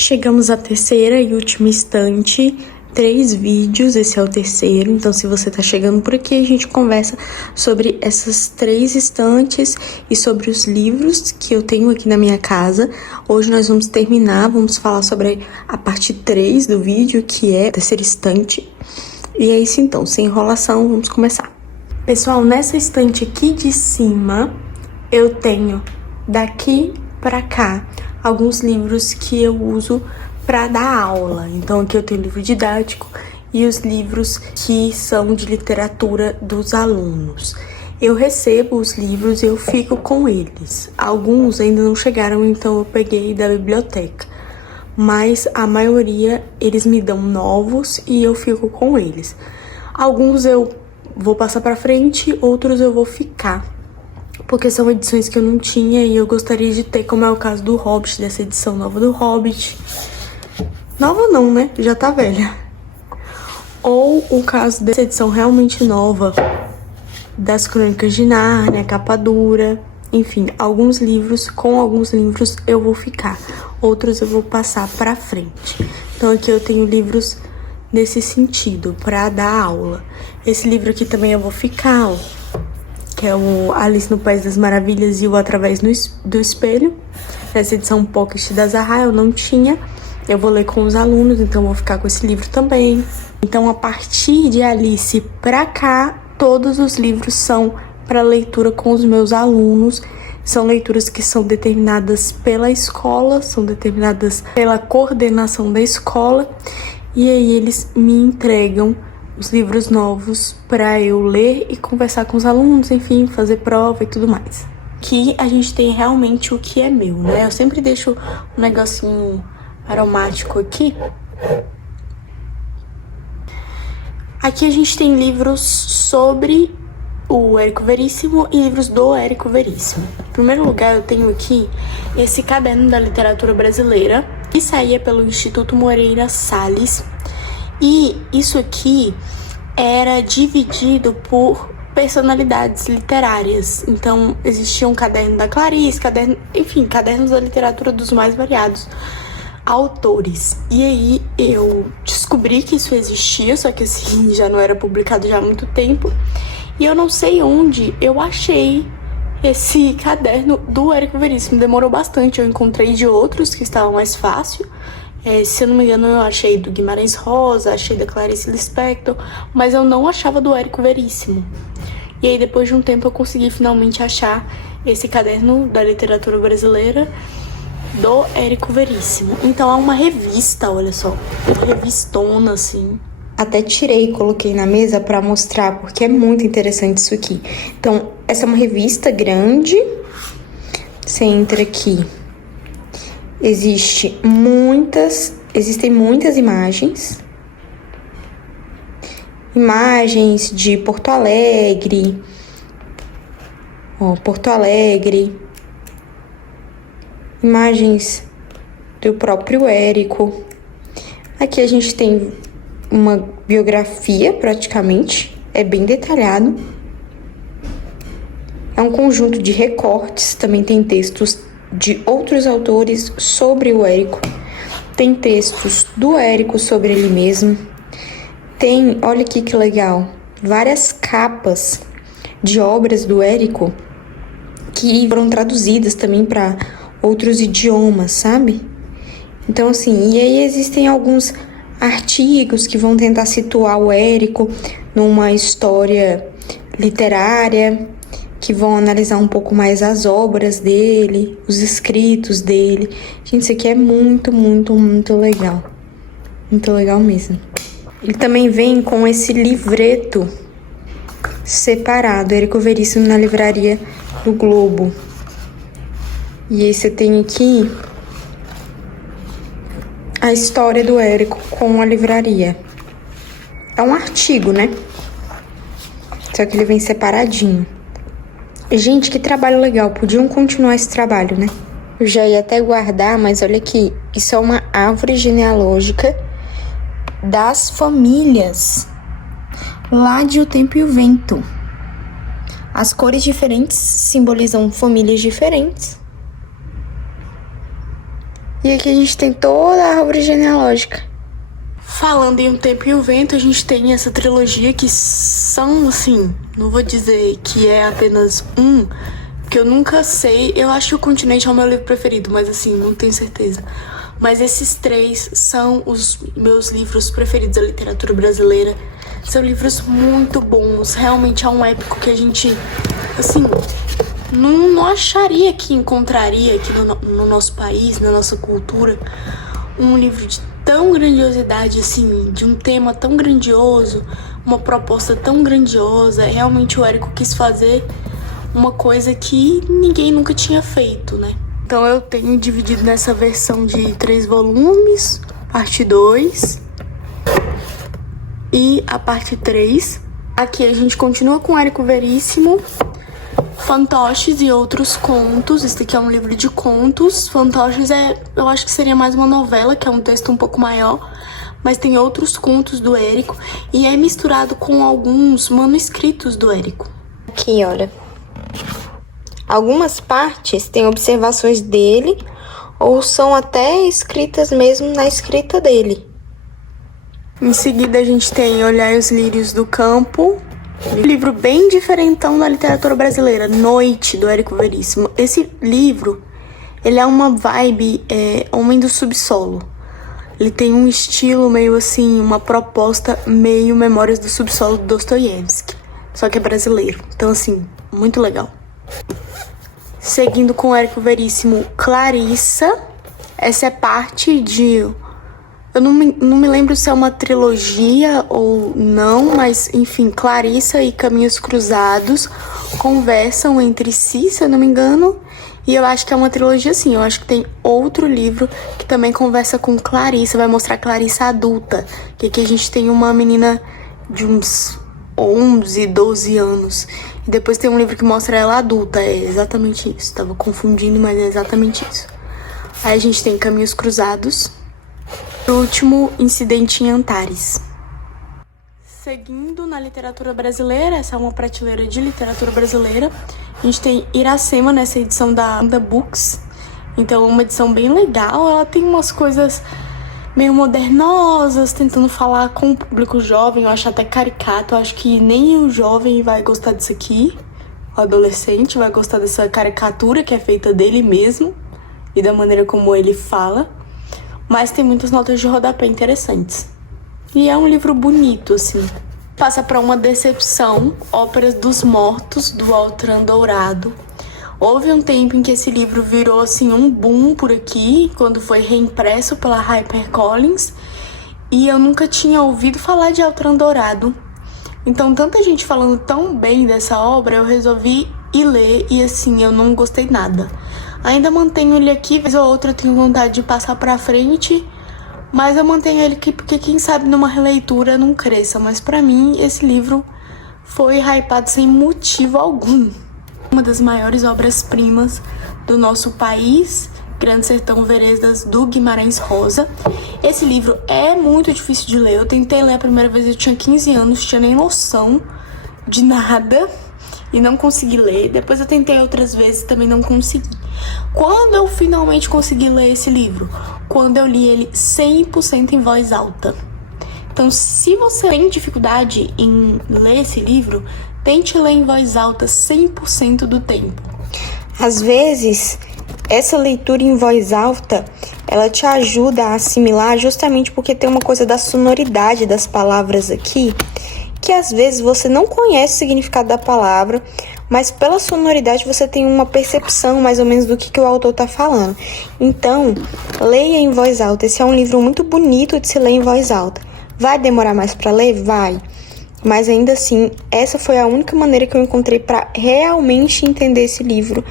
Chegamos à terceira e última estante, 3 vídeos, esse é o terceiro, então se você tá chegando por aqui, a gente conversa sobre essas 3 estantes e sobre os livros que eu tenho aqui na minha casa. Hoje nós vamos terminar, vamos falar sobre a parte 3 do vídeo, que é a terceira estante. E é isso então, sem enrolação, vamos começar. Pessoal, nessa estante aqui de cima, eu tenho daqui pra cá alguns livros que eu uso para dar aula. Então aqui eu tenho livro didático e os livros que são de literatura dos alunos. Eu recebo os livros e eu fico com eles. Alguns ainda não chegaram, então eu peguei da biblioteca. Mas a maioria eles me dão novos e eu fico com eles. Alguns eu vou passar para frente, outros eu vou ficar, porque são edições que eu não tinha e eu gostaria de ter, como é o caso do Hobbit, dessa edição nova do Hobbit. Nova não, né? Já tá velha. Ou o caso dessa edição realmente nova, das Crônicas de Nárnia, capa dura. Enfim, alguns livros, com alguns livros eu vou ficar, outros eu vou passar pra frente. Então aqui eu tenho livros nesse sentido, pra dar aula. Esse livro aqui também eu vou ficar, ó, que é o Alice no País das Maravilhas e o Através do Espelho. Essa edição Pocket da Zahra eu não tinha. Eu vou ler com os alunos, então eu vou ficar com esse livro também. Então, a partir de Alice pra cá, todos os livros são para leitura com os meus alunos. São leituras que são determinadas pela escola, são determinadas pela coordenação da escola. E aí eles me entregam os livros novos para eu ler e conversar com os alunos, enfim, fazer prova e tudo mais. Aqui a gente tem realmente o que é meu, né? Eu sempre deixo um negocinho aromático aqui. Aqui a gente tem livros sobre o Érico Veríssimo e livros do Érico Veríssimo. Em primeiro lugar, eu tenho aqui esse caderno da literatura brasileira, que saía pelo Instituto Moreira Salles. E isso aqui era dividido por personalidades literárias. Então, existia um caderno da Clarice, cadernos da literatura dos mais variados autores. E aí eu descobri que isso existia, só que assim, já não era publicado já há muito tempo. E eu não sei onde eu achei esse caderno do Érico Veríssimo. Demorou bastante, eu encontrei de outros que estavam mais fácil. Se eu não me engano, eu achei do Guimarães Rosa, achei da Clarice Lispector, mas eu não achava do Érico Veríssimo. E aí, depois de um tempo, eu consegui finalmente achar esse caderno da literatura brasileira do Érico Veríssimo. Então, é uma revista, olha só, uma revistona, assim. Até tirei e coloquei na mesa pra mostrar, porque é muito interessante isso aqui. Então, essa é uma revista grande. Você entra aqui. Existem muitas imagens. Imagens de Porto Alegre. Ó, Porto Alegre. Imagens do próprio Érico. Aqui a gente tem uma biografia, praticamente. É bem detalhado. É um conjunto de recortes. Também tem textos de outros autores sobre o Érico. Tem textos do Érico sobre ele mesmo. Tem, olha aqui que legal, várias capas de obras do Érico que foram traduzidas também para outros idiomas, sabe? Então, assim, e aí existem alguns artigos que vão tentar situar o Érico numa história literária, que vão analisar um pouco mais as obras dele, os escritos dele. Gente, isso aqui é muito, muito, muito legal. Muito legal mesmo. Ele também vem com esse livreto separado, Érico Veríssimo na livraria do Globo. E aí você tem aqui a história do Érico com a livraria. É um artigo, né? Só que ele vem separadinho. Gente, que trabalho legal. Podiam continuar esse trabalho, né? Eu já ia até guardar, mas olha aqui. Isso é uma árvore genealógica das famílias lá de O Tempo e o Vento. As cores diferentes simbolizam famílias diferentes. E aqui a gente tem toda a árvore genealógica. Falando em O Tempo e o Vento, a gente tem essa trilogia que são, assim, não vou dizer que é apenas um, porque eu nunca sei. Eu acho que O Continente é o meu livro preferido, mas assim, não tenho certeza. Mas esses três são os meus livros preferidos da literatura brasileira. São livros muito bons, realmente é um épico que a gente, assim, não acharia que encontraria aqui no nosso país, na nossa cultura, um livro de tão grandiosidade, assim, de um tema tão grandioso, uma proposta tão grandiosa. Realmente o Érico quis fazer uma coisa que ninguém nunca tinha feito, né? Então eu tenho dividido nessa versão de 3 volumes, parte 2 e a parte 3. Aqui a gente continua com Érico Veríssimo, Fantoches e Outros Contos. Esse aqui é um livro de contos. Fantoches eu acho que seria mais uma novela, que é um texto um pouco maior, mas tem outros contos do Érico e é misturado com alguns manuscritos do Érico. Aqui, olha. Algumas partes têm observações dele ou são até escritas mesmo na escrita dele. Em seguida a gente tem Olhai os Lírios do Campo, um livro bem diferentão da literatura brasileira, Noite, do Érico Veríssimo. Esse livro, ele é uma vibe Homem do Subsolo. Ele tem um estilo meio assim, uma proposta meio Memórias do Subsolo do Dostoiévski, só que é brasileiro. Então assim, muito legal. Seguindo com o Érico Veríssimo, Clarissa. Essa é parte de... Eu não me lembro se é uma trilogia ou não, mas enfim, Clarissa e Caminhos Cruzados conversam entre si, se eu não me engano. E eu acho que é uma trilogia sim. Eu acho que tem outro livro que também conversa com Clarissa, vai mostrar Clarissa adulta. Que aqui a gente tem uma menina de uns 11, 12 anos. E depois tem um livro que mostra ela adulta. É exatamente isso. Tava confundindo, mas é exatamente isso. Aí a gente tem Caminhos Cruzados. O último, Incidente em Antares. Seguindo na literatura brasileira, essa é uma prateleira de literatura brasileira. A gente tem Iracema nessa edição da Anda Books. Então é uma edição bem legal. Ela tem umas coisas meio modernosas, tentando falar com o público jovem. Eu acho até caricato. Eu acho que nem o jovem vai gostar disso aqui. O adolescente vai gostar dessa caricatura que é feita dele mesmo e da maneira como ele fala. Mas tem muitas notas de rodapé interessantes. E é um livro bonito, assim. Passa para Uma Decepção, Óperas dos Mortos, do Altran Dourado. Houve um tempo em que esse livro virou, assim, um boom por aqui, quando foi reimpresso pela HarperCollins. E eu nunca tinha ouvido falar de Altran Dourado. Então, tanta gente falando tão bem dessa obra, eu resolvi ir ler e, assim, eu não gostei nada. Ainda mantenho ele aqui, vez ou outra eu tenho vontade de passar pra frente, mas eu mantenho ele aqui porque quem sabe numa releitura não cresça. Mas pra mim, esse livro foi hypado sem motivo algum. Uma das maiores obras-primas do nosso país, Grande Sertão Veredas, do Guimarães Rosa. Esse livro é muito difícil de ler. Eu tentei ler a primeira vez, eu tinha 15 anos, tinha nem noção de nada e não consegui ler. Depois eu tentei outras vezes e também não consegui. Quando eu finalmente consegui ler esse livro? Quando eu li ele 100% em voz alta. Então, se você tem dificuldade em ler esse livro, tente ler em voz alta 100% do tempo. Às vezes, essa leitura em voz alta, ela te ajuda a assimilar justamente porque tem uma coisa da sonoridade das palavras aqui, que às vezes você não conhece o significado da palavra, mas pela sonoridade você tem uma percepção mais ou menos do que o autor está falando. Então, leia em voz alta. Esse é um livro muito bonito de se ler em voz alta. Vai demorar mais para ler? Vai. Mas ainda assim, essa foi a única maneira que eu encontrei para realmente entender esse livro.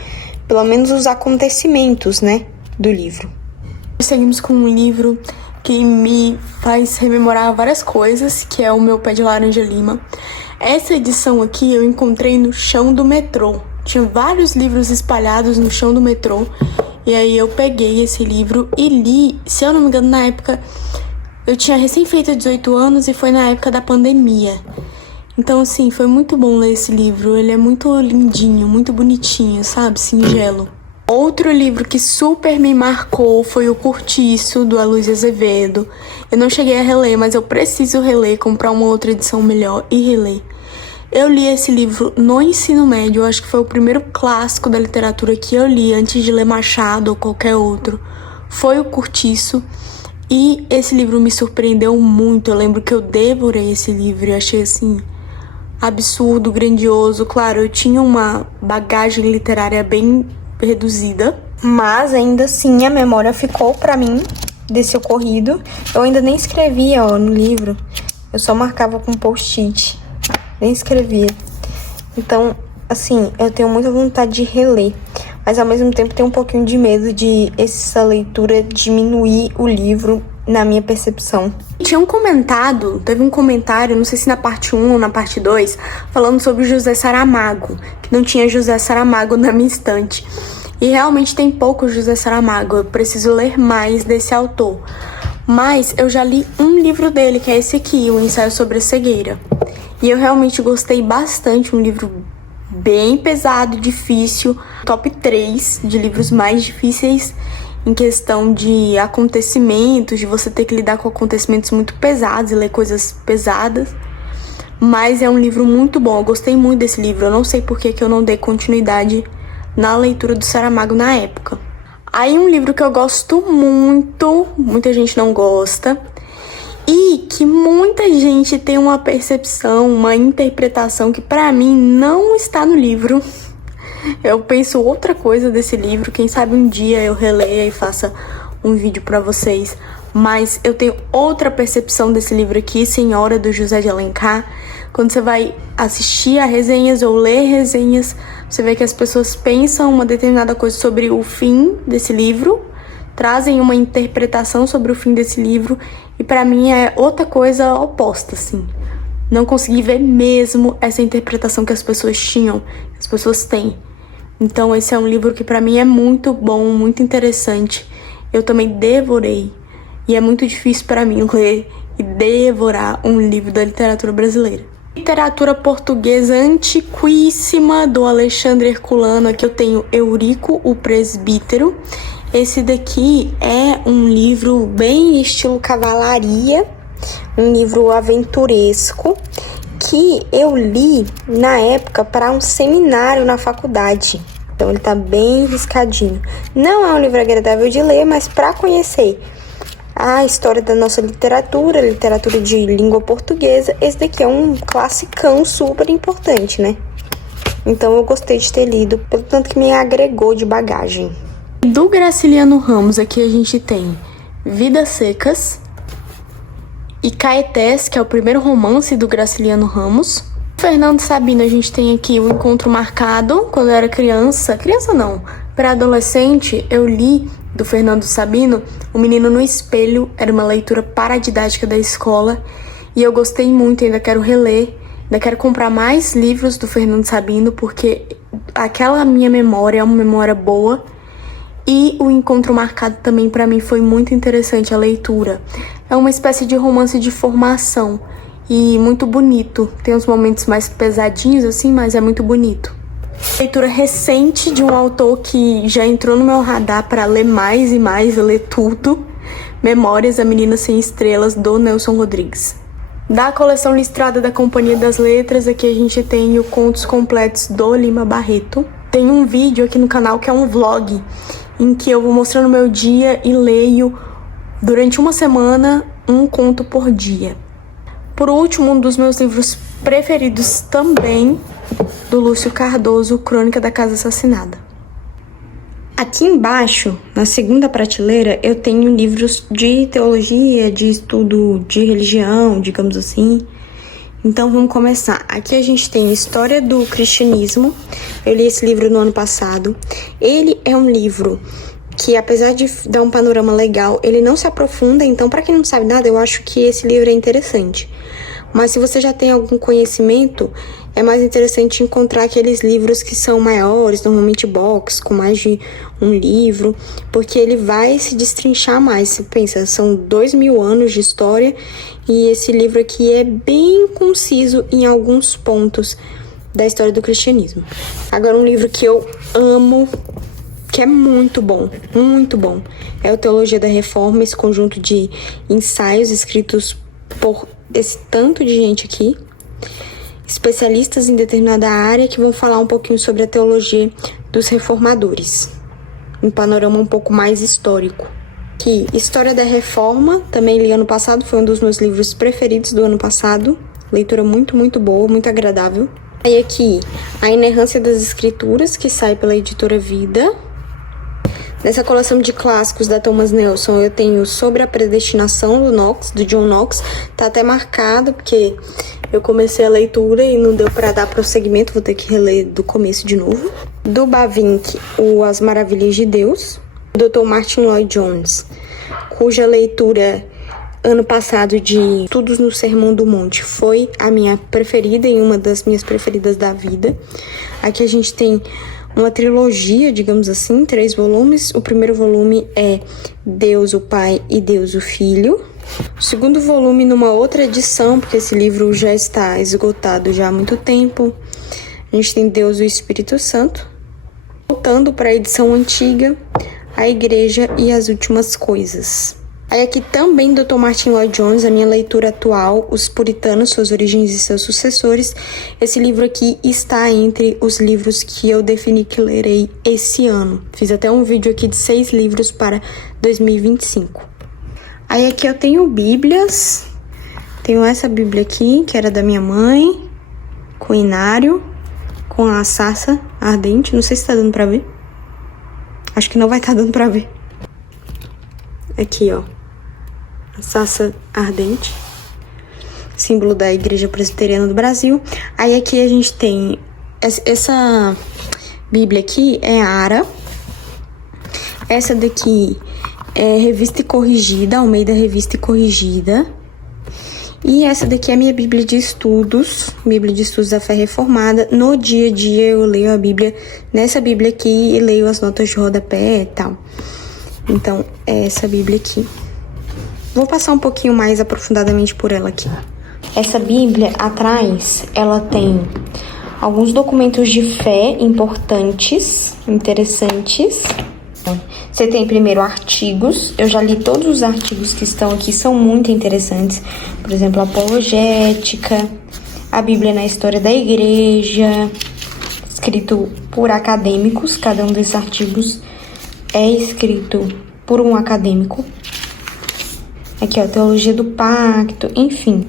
Pelo menos os acontecimentos, né, do livro. Seguimos com um livro que me faz rememorar várias coisas, que é o Meu Pé de Laranja Lima. Essa edição aqui eu encontrei no chão do metrô. Tinha vários livros espalhados no chão do metrô. E aí eu peguei esse livro e li, se eu não me engano, na época... Eu tinha recém feito 18 anos e foi na época da pandemia. Então, assim, foi muito bom ler esse livro. Ele é muito lindinho, muito bonitinho, sabe? Singelo. Outro livro que super me marcou foi O Cortiço, do Aloysio Azevedo. Eu não cheguei a reler, mas eu preciso reler, comprar uma outra edição melhor e reler. Eu li esse livro no ensino médio, eu acho que foi o primeiro clássico da literatura que eu li antes de ler Machado ou qualquer outro. Foi O Cortiço. E esse livro me surpreendeu muito. Eu lembro que eu devorei esse livro e achei assim absurdo, grandioso. Claro, eu tinha uma bagagem literária bem reduzida, mas ainda assim a memória ficou pra mim desse ocorrido. Eu ainda nem escrevia, no livro. Eu só marcava com post-it. Nem escrevia. Então, assim, eu tenho muita vontade de reler. Mas ao mesmo tempo tenho um pouquinho de medo de essa leitura diminuir o livro na minha percepção. Teve um comentário, não sei se na parte 1 ou na parte 2, falando sobre José Saramago, que não tinha José Saramago na minha estante. E realmente tem pouco José Saramago, eu preciso ler mais desse autor. Mas eu já li um livro dele, que é esse aqui, O Ensaio sobre a Cegueira. E eu realmente gostei bastante, um livro bem pesado, difícil, top 3 de livros mais difíceis em questão de acontecimentos, de você ter que lidar com acontecimentos muito pesados e ler coisas pesadas. Mas é um livro muito bom, eu gostei muito desse livro, eu não sei por que eu não dei continuidade na leitura do Saramago na época. Aí um livro que eu gosto muito, muita gente não gosta, e que muita gente tem uma percepção, uma interpretação que pra mim não está no livro. Eu penso outra coisa desse livro, quem sabe um dia eu releia e faça um vídeo pra vocês. Mas eu tenho outra percepção desse livro aqui, Senhora, do José de Alencar. Quando você vai assistir a resenhas ou ler resenhas, você vê que as pessoas pensam uma determinada coisa sobre o fim desse livro, trazem uma interpretação sobre o fim desse livro, e pra mim é outra coisa oposta, assim. Não consegui ver mesmo essa interpretação que as pessoas tinham, que as pessoas têm. Então esse é um livro que pra mim é muito bom, muito interessante. Eu também devorei. E é muito difícil pra mim ler e devorar um livro da literatura brasileira. Literatura portuguesa antiquíssima, do Alexandre Herculano. Aqui eu tenho Eurico, o Presbítero. Esse daqui é um livro bem estilo cavalaria, um livro aventuresco, que eu li na época para um seminário na faculdade. Então ele tá bem riscadinho. Não é um livro agradável de ler, mas para conhecer a história da nossa literatura de língua portuguesa, esse daqui é um classicão super importante, né? Então eu gostei de ter lido, pelo tanto que me agregou de bagagem. Do Graciliano Ramos, aqui a gente tem Vidas Secas e Caetés, que é o primeiro romance do Graciliano Ramos. Fernando Sabino, a gente tem aqui O Encontro Marcado. Quando eu era criança não, pré-adolescente, eu li do Fernando Sabino O Menino no Espelho. Era uma leitura paradidática da escola e eu gostei muito, ainda quero reler, ainda quero comprar mais livros do Fernando Sabino, porque aquela minha memória é uma memória boa. E O Encontro Marcado também pra mim foi muito interessante a leitura. É uma espécie de romance de formação e muito bonito. Tem uns momentos mais pesadinhos assim, mas é muito bonito. Leitura recente de um autor que já entrou no meu radar para ler mais e mais, ler tudo. Memórias, A Menina Sem Estrelas, do Nelson Rodrigues. Da coleção listrada da Companhia das Letras, aqui a gente tem o Contos Completos do Lima Barreto. Tem um vídeo aqui no canal que é um vlog, em que eu vou mostrando meu dia e leio durante uma semana um conto por dia. Por último, um dos meus livros preferidos também, do Lúcio Cardoso, Crônica da Casa Assassinada. Aqui embaixo, na segunda prateleira, eu tenho livros de teologia, de estudo de religião, digamos assim. Então vamos começar. Aqui a gente tem História do Cristianismo. Eu li esse livro no ano passado. Ele é um livro que, apesar de dar um panorama legal, ele não se aprofunda. Então, para quem não sabe nada, eu acho que esse livro é interessante. Mas se você já tem algum conhecimento, é mais interessante encontrar aqueles livros que são maiores, normalmente box, com mais de um livro, porque ele vai se destrinchar mais. Você pensa, são 2000 anos de história e esse livro aqui é bem conciso em alguns pontos da história do cristianismo. Agora, um livro que eu amo, que é muito bom, muito bom. É o Teologia da Reforma, esse conjunto de ensaios escritos por esse tanto de gente aqui, especialistas em determinada área, que vão falar um pouquinho sobre a teologia dos reformadores, um panorama um pouco mais histórico. Que História da Reforma, também li ano passado, foi um dos meus livros preferidos do ano passado, leitura muito boa, muito agradável. Aí aqui, A Inerrância das Escrituras, que sai pela editora Vida. Nessa coleção de clássicos da Thomas Nelson, eu tenho Sobre a Predestinação, do John Knox. Tá até marcado, porque eu comecei a leitura e não deu para dar prosseguimento, vou ter que reler do começo de novo. Do Bavinck, As Maravilhas de Deus. Do Dr. Martin Lloyd Jones, cuja leitura ano passado de Estudos no Sermão do Monte foi a minha preferida e uma das minhas preferidas da vida. Aqui a gente tem uma trilogia, digamos assim, 3 volumes. O primeiro volume é Deus o Pai e Deus o Filho. O segundo volume numa outra edição, porque esse livro já está esgotado já há muito tempo. A gente tem Deus o Espírito Santo. Voltando para a edição antiga, A Igreja e as Últimas Coisas. Aí aqui também Dr. Martin Lloyd Jones, a minha leitura atual, Os Puritanos, Suas Origens e Seus Sucessores. Esse livro aqui está entre os livros que eu defini que lerei esse ano. Fiz até um vídeo aqui de 6 livros para 2025. Aí aqui eu tenho bíblias. Tenho essa bíblia aqui, que era da minha mãe, com inário, com a sarça ardente. Não sei se tá dando pra ver. Acho que não vai estar dando pra ver. Aqui, ó. A sarça ardente. Símbolo da Igreja Presbiteriana do Brasil. Aí aqui a gente tem... Essa Bíblia aqui é Ara. Essa daqui é Revista e Corrigida, Almeida Revista e Corrigida. E essa daqui é a minha Bíblia de Estudos da Fé Reformada. No dia a dia eu leio a Bíblia nessa Bíblia aqui e leio as notas de rodapé e tal. Então, é essa Bíblia aqui. Vou passar um pouquinho mais aprofundadamente por ela aqui. Essa Bíblia, atrás, ela tem alguns documentos de fé importantes, interessantes. Você tem primeiro artigos. Eu já li todos os artigos que estão aqui, são muito interessantes. Por exemplo, apologética, a Bíblia na História da Igreja, escrito por acadêmicos. Cada um desses artigos é escrito por um acadêmico. Aqui, ó, Teologia do Pacto, enfim.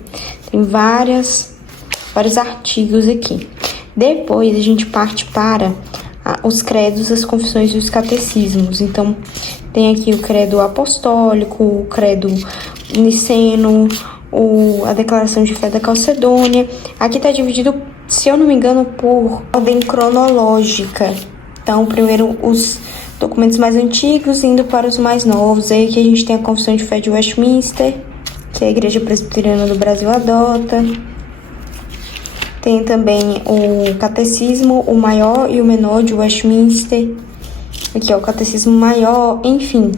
Tem vários artigos aqui. Depois a gente parte para os credos, as confissões e os catecismos. Então, tem aqui o credo apostólico, o credo niceno, a declaração de fé da Calcedônia. Aqui está dividido, se eu não me engano, por ordem cronológica. Então, primeiro os documentos mais antigos, indo para os mais novos. Aí aqui a gente tem a Confissão de Fé de Westminster, que a Igreja Presbiteriana do Brasil adota. Tem também o Catecismo, o Maior e o Menor de Westminster. Aqui, ó, o Catecismo Maior, enfim.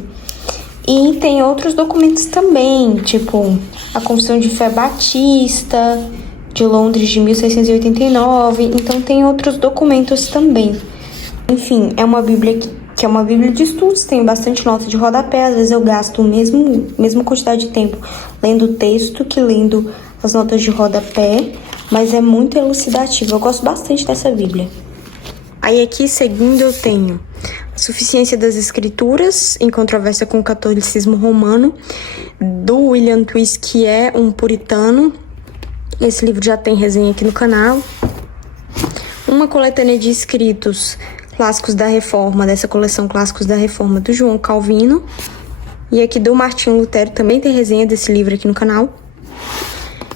E tem outros documentos também, tipo a Confissão de Fé Batista, de Londres, de 1689. Então, tem outros documentos também. Enfim, é uma Bíblia que é uma Bíblia de estudos, tem bastante nota de rodapé. Às vezes eu gasto mesma quantidade de tempo lendo o texto que lendo as notas de rodapé, mas é muito elucidativo. Eu gosto bastante dessa Bíblia. Aí aqui, seguindo, eu tenho A Suficiência das Escrituras, em controvérsia com o catolicismo romano, do William Twist, que é um puritano. Esse livro já tem resenha aqui no canal. Uma coletânea de escritos clássicos da Reforma, dessa coleção Clássicos da Reforma, do João Calvino. E aqui do Martinho Lutero, também tem resenha desse livro aqui no canal.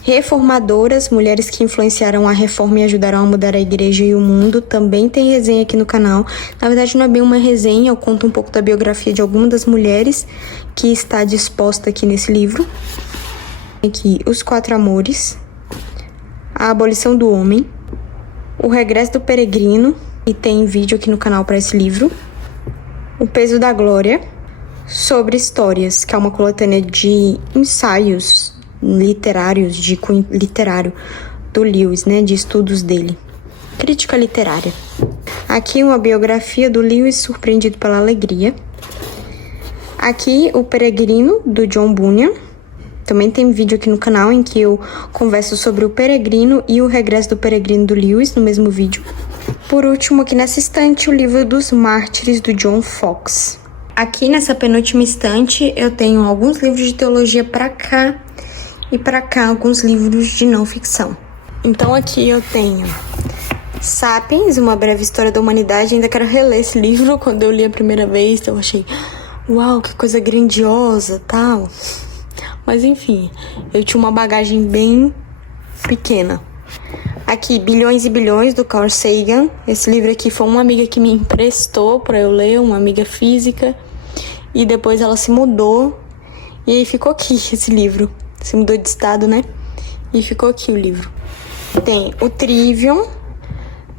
Reformadoras, mulheres que influenciaram a reforma e ajudaram a mudar a igreja e o mundo, também tem resenha aqui no canal. Na verdade, não é bem uma resenha, eu conto um pouco da biografia de algumas das mulheres que está disposta aqui nesse livro. Aqui, Os Quatro Amores, A Abolição do Homem, O Regresso do Peregrino, e tem vídeo aqui no canal para esse livro. O Peso da Glória, Sobre Histórias, que é uma coletânea de ensaios literários, de cunho literário do Lewis, né, de estudos dele. Crítica literária. Aqui uma biografia do Lewis Surpreendido pela Alegria. Aqui o Peregrino, do John Bunyan. Também tem vídeo aqui no canal em que eu converso sobre o Peregrino e o Regresso do Peregrino do Lewis no mesmo vídeo. Por último, aqui nessa estante, o Livro dos Mártires, do John Foxe. Aqui nessa penúltima estante, eu tenho alguns livros de teologia pra cá e pra cá alguns livros de não ficção. Então aqui eu tenho Sapiens, Uma Breve História da Humanidade. Ainda quero reler esse livro. Quando eu li a primeira vez, eu achei, uau, que coisa grandiosa, tal. Mas enfim, eu tinha uma bagagem bem pequena. Aqui, Bilhões e Bilhões, do Carl Sagan. Esse livro aqui foi uma amiga que me emprestou pra eu ler, uma amiga física. E depois ela se mudou. E aí ficou aqui esse livro. Se mudou de estado, né? E ficou aqui o livro. Tem o Trivium,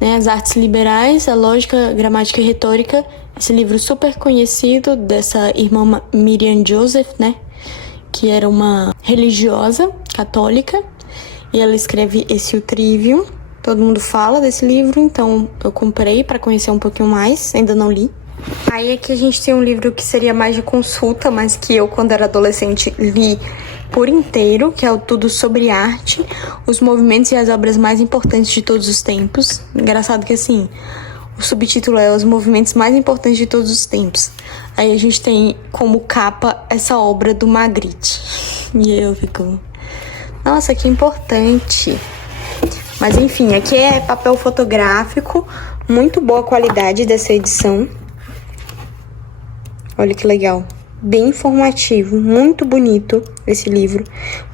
né? As Artes Liberais, a Lógica, Gramática e Retórica. Esse livro super conhecido dessa irmã Miriam Joseph, né? Que era uma religiosa católica. E ela escreve esse O Trivium. Todo mundo fala desse livro, então eu comprei para conhecer um pouquinho mais. Ainda não li. Aí aqui a gente tem um livro que seria mais de consulta, mas que eu, quando era adolescente, li por inteiro, que é o Tudo Sobre Arte, os movimentos e as obras mais importantes de todos os tempos. Engraçado que, assim, o subtítulo é Os Movimentos Mais Importantes de Todos os Tempos. Aí a gente tem como capa essa obra do Magritte. E eu fico, nossa, que importante. Mas enfim, aqui é papel fotográfico, muito boa qualidade dessa edição. Olha que legal. Bem informativo, muito bonito esse livro.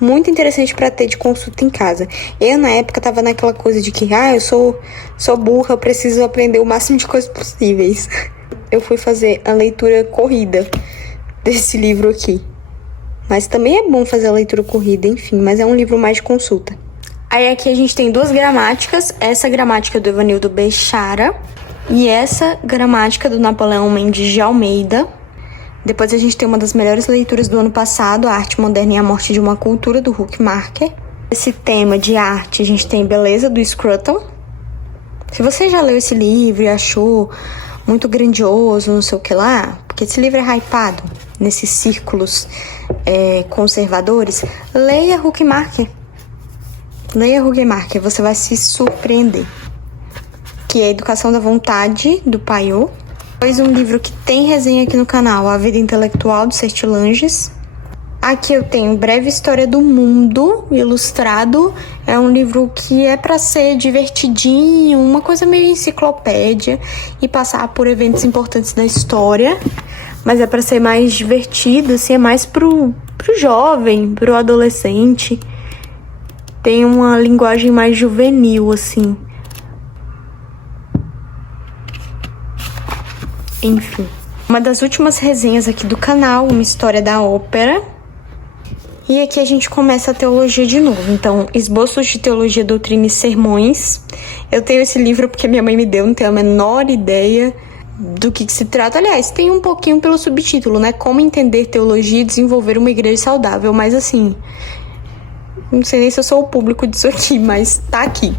Muito interessante para ter de consulta em casa. Eu, na época, tava naquela coisa de que, eu sou burra, preciso aprender o máximo de coisas possíveis. Eu fui fazer a leitura corrida desse livro aqui. Mas também é bom fazer a leitura corrida, enfim. Mas é um livro mais de consulta. Aí aqui a gente tem duas gramáticas. Essa gramática do Evanildo Bechara e essa gramática do Napoleão Mendes de Almeida. Depois a gente tem uma das melhores leituras do ano passado, A Arte Moderna e a Morte de uma Cultura, do Huckmarker. Esse tema de arte, a gente tem Beleza, do Scruton. Se você já leu esse livro e achou muito grandioso, não sei o que lá, porque esse livro é hypado nesses círculos conservadores, leia Huckmarker. Leia Huckmarker, você vai se surpreender. Que é Educação da Vontade, do Paiô. Depois um livro que tem resenha aqui no canal, A Vida Intelectual, do Sertilanges. Aqui eu tenho Breve História do Mundo, ilustrado. É um livro que é para ser divertidinho, uma coisa meio enciclopédia e passar por eventos importantes da história. Mas é para ser mais divertido, assim, é mais pro jovem, pro adolescente. Tem uma linguagem mais juvenil, assim. Enfim, uma das últimas resenhas aqui do canal, Uma História da Ópera. E aqui a gente começa a teologia de novo. Então, Esboços de Teologia, Doutrina e Sermões. Eu tenho esse livro porque minha mãe me deu, não tenho a menor ideia do que se trata. Aliás, tem um pouquinho pelo subtítulo, né? Como entender teologia e desenvolver uma igreja saudável. Mas assim, não sei nem se eu sou o público disso aqui, mas tá aqui.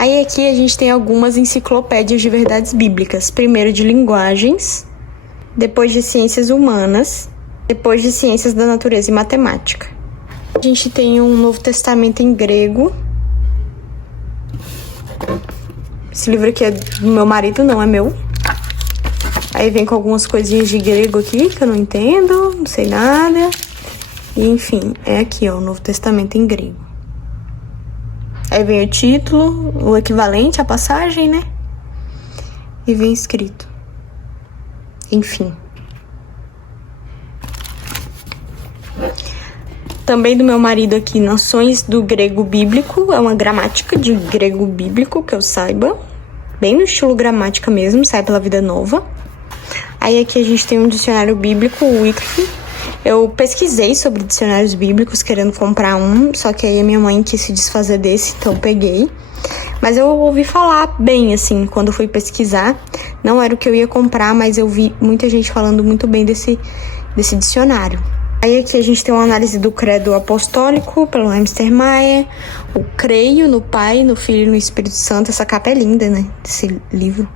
Aí aqui a gente tem algumas enciclopédias de verdades bíblicas. Primeiro de linguagens, depois de ciências humanas, depois de ciências da natureza e matemática. A gente tem um Novo Testamento em grego. Esse livro aqui é do meu marido, não é meu. Aí vem com algumas coisinhas de grego aqui que eu não entendo, não sei nada. E enfim, é aqui, ó, o Novo Testamento em grego. Aí vem o título, o equivalente à passagem, né? E vem escrito. Enfim. Também do meu marido aqui, Noções do Grego Bíblico. É uma gramática de grego bíblico, que eu saiba. Bem no estilo gramática mesmo, sai pela Vida Nova. Aí aqui a gente tem um dicionário bíblico, o Wycliffe. Eu pesquisei sobre dicionários bíblicos, querendo comprar um, só que aí a minha mãe quis se desfazer desse, então eu peguei. Mas eu ouvi falar bem, assim, quando eu fui pesquisar. Não era o que eu ia comprar, mas eu vi muita gente falando muito bem desse dicionário. Aí aqui a gente tem uma análise do credo apostólico pelo Webster Mayer. O creio no Pai, no Filho e no Espírito Santo. Essa capa é linda, né? Desse livro.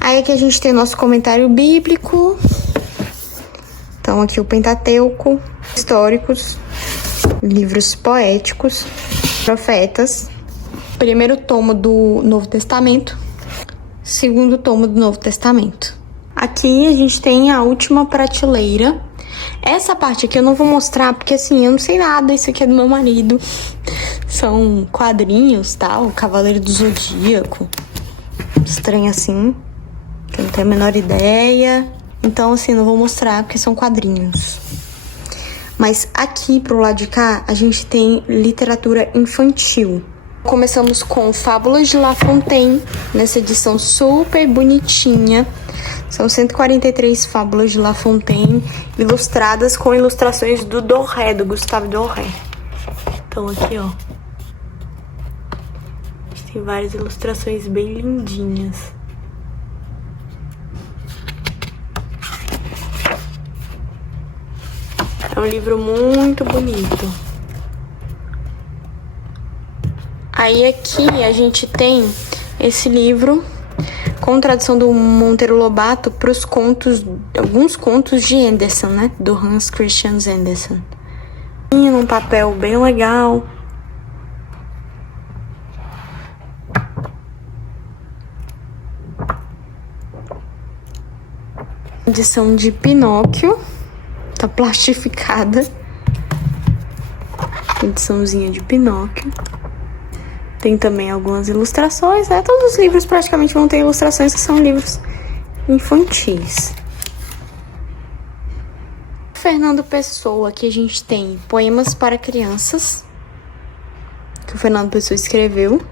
Aí aqui a gente tem nosso comentário bíblico. Então aqui o Pentateuco, históricos, livros poéticos, profetas. Primeiro tomo do Novo Testamento. Segundo tomo do Novo Testamento. Aqui a gente tem a última prateleira. Essa parte aqui eu não vou mostrar porque assim, eu não sei nada, isso aqui é do meu marido. São quadrinhos, tá? O Cavaleiro do Zodíaco. Estranho assim. Que eu não tenho a menor ideia. Então assim, não vou mostrar porque são quadrinhos. Mas aqui pro lado de cá a gente tem literatura infantil. Começamos com Fábulas de La Fontaine, nessa edição super bonitinha. São 143 fábulas de La Fontaine, ilustradas com ilustrações do Doré, do Gustave Doré. Então aqui, ó. Tem várias ilustrações bem lindinhas. É um livro muito bonito. Aí aqui a gente tem esse livro com tradução do Monteiro Lobato para os contos, alguns contos de Andersen, né? Do Hans Christian Andersen. Num papel bem legal. Edição de Pinóquio. Tá plastificada. Ediçãozinha de Pinóquio. Tem também algumas ilustrações, né? Todos os livros praticamente vão ter ilustrações que são livros infantis. Fernando Pessoa, aqui a gente tem Poemas para Crianças, que o Fernando Pessoa escreveu.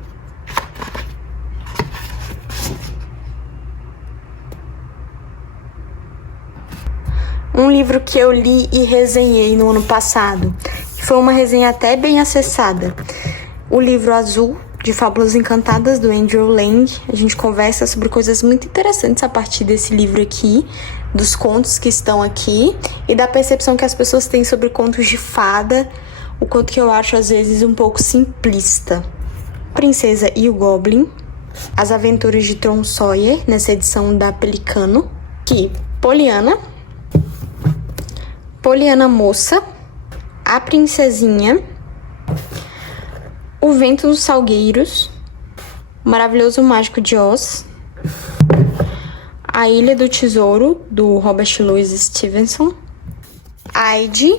Um livro que eu li e resenhei no ano passado, que foi uma resenha até bem acessada. O livro Azul, de Fábulas Encantadas, do Andrew Lang. A gente conversa sobre coisas muito interessantes a partir desse livro aqui, dos contos que estão aqui e da percepção que as pessoas têm sobre contos de fada, o conto que eu acho às vezes um pouco simplista. Princesa e o Goblin, As Aventuras de Tom Sawyer, nessa edição da Pelicano. Aqui, Poliana, Poliana Moça, A Princesinha, O Vento dos Salgueiros, O Maravilhoso Mágico de Oz, A Ilha do Tesouro, do Robert Louis Stevenson, Aide,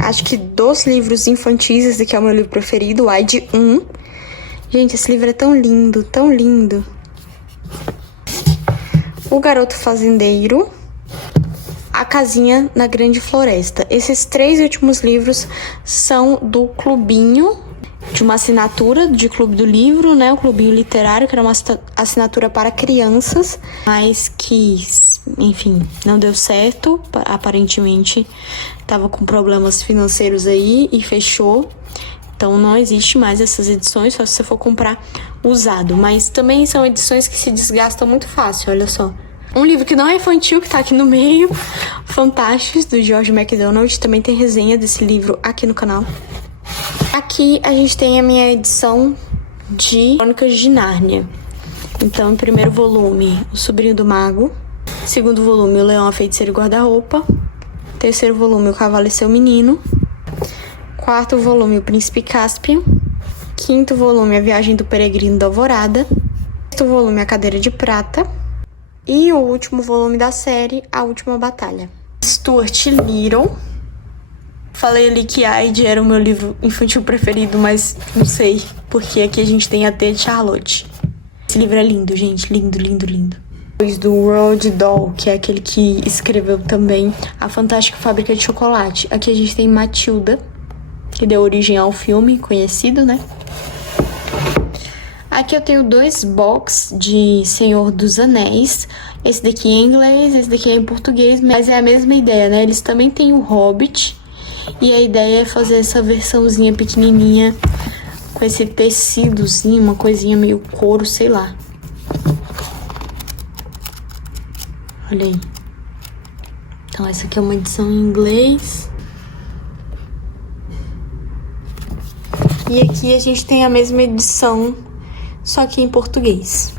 acho que dos livros infantis, esse aqui é o meu livro preferido, Aide 1. Gente, esse livro é tão lindo, tão lindo. O Garoto Fazendeiro, A Casinha na Grande Floresta. Esses 3 últimos livros são do clubinho, de uma assinatura de Clube do Livro, né? O Clubinho Literário, que era uma assinatura para crianças, mas que, enfim, não deu certo. Aparentemente, estava com problemas financeiros aí e fechou. Então, não existe mais essas edições, só se você for comprar usado. Mas também são edições que se desgastam muito fácil, olha só. Um livro que não é infantil, que tá aqui no meio, Fantásticos, do George MacDonald. Também tem resenha desse livro aqui no canal. Aqui a gente tem a minha edição de Crônicas de Nárnia. Então, em primeiro volume, O Sobrinho do Mago. Segundo volume, O Leão, a Feiticeira e Guarda-Roupa. Terceiro volume, O Cavalo e Seu Menino. Quarto volume, O Príncipe Cáspio. Quinto volume, A Viagem do Peregrino da Alvorada. Sexto volume, A Cadeira de Prata. E o último volume da série, A Última Batalha. Stuart Little. Falei ali que Aide era o meu livro infantil preferido, mas não sei, porque aqui a gente tem a Tia Charlotte. Esse livro é lindo, gente, lindo, lindo, lindo. Depois do Roald Dahl, que é aquele que escreveu também A Fantástica Fábrica de Chocolate. Aqui a gente tem Matilda, que deu origem ao filme conhecido, né? Aqui eu tenho 2 box de Senhor dos Anéis. Esse daqui é em inglês, esse daqui é em português, mas é a mesma ideia, né? Eles também têm o Hobbit. E a ideia é fazer essa versãozinha pequenininha com esse tecidozinho, uma coisinha meio couro, sei lá. Olha aí. Então essa aqui é uma edição em inglês. E aqui a gente tem a mesma edição, só que em português.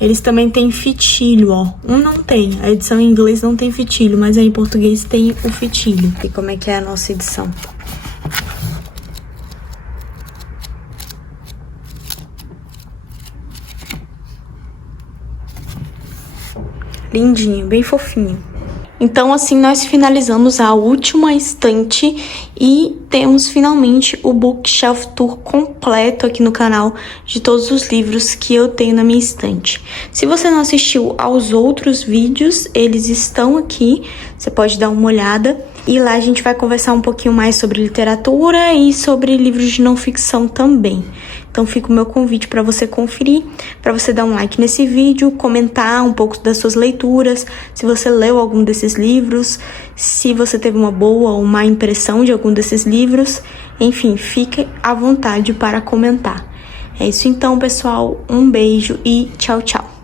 Eles também têm fitilho, ó. Um não tem, a edição em inglês não tem fitilho, mas aí em português tem o fitilho. E como é que é a nossa edição? Lindinho, bem fofinho. Então, assim, nós finalizamos a última estante e temos finalmente o Bookshelf Tour completo aqui no canal de todos os livros que eu tenho na minha estante. Se você não assistiu aos outros vídeos, eles estão aqui, você pode dar uma olhada. E lá a gente vai conversar um pouquinho mais sobre literatura e sobre livros de não ficção também. Então fica o meu convite para você conferir, para você dar um like nesse vídeo, comentar um pouco das suas leituras, se você leu algum desses livros, se você teve uma boa ou má impressão de algum desses livros. Enfim, fique à vontade para comentar. É isso então, pessoal. Um beijo e tchau, tchau.